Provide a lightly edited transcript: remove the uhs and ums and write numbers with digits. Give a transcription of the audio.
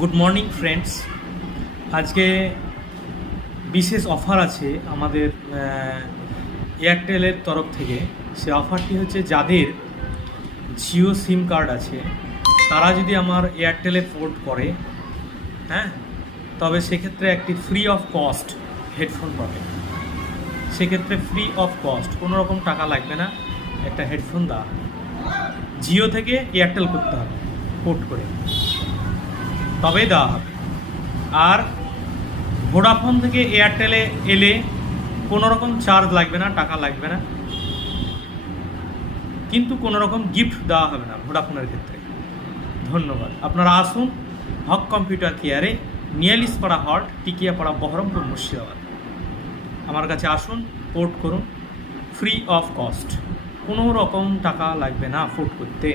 Good morning friends. আজকে বিশেষ offer আছে আমাদের এয়ারটেলের তরফ থেকে। সে অফারটি হচ্ছে যাদের জিও সিম কার্ড আছে তারা যদি আমার এয়ারটেলে পোর্ট করে, তবে সেক্ষেত্রে একটি ফ্রি অফ কস্ট হেডফোন পাবে। সেক্ষেত্রে ফ্রি অফ কস্ট, কোনো রকম টাকা লাগবে না, একটা হেডফোন দেওয়া হবে। জিও থেকে এয়ারটেল করতে হবে পোর্ট করে, তবেই দেওয়া হবে। আর ভোডাফোন থেকে এয়ারটেলে এলে কোনো রকম চার্জ লাগবে না, টাকা লাগবে না, কিন্তু কোনো রকম গিফট দেওয়া হবে না ভোডাফোনের ক্ষেত্রে। ধন্যবাদ। আপনারা আসুন হক কম্পিউটার কেয়ারে, নিয়ালিশপাড়া হল্ট, টিকিয়াপাড়া, বহরমপুর, মুর্শিদাবাদ। আমার কাছে আসুন, পোর্ট করুন, ফ্রি অফ কস্ট, কোনো রকম টাকা লাগবে না পোর্ট করতে।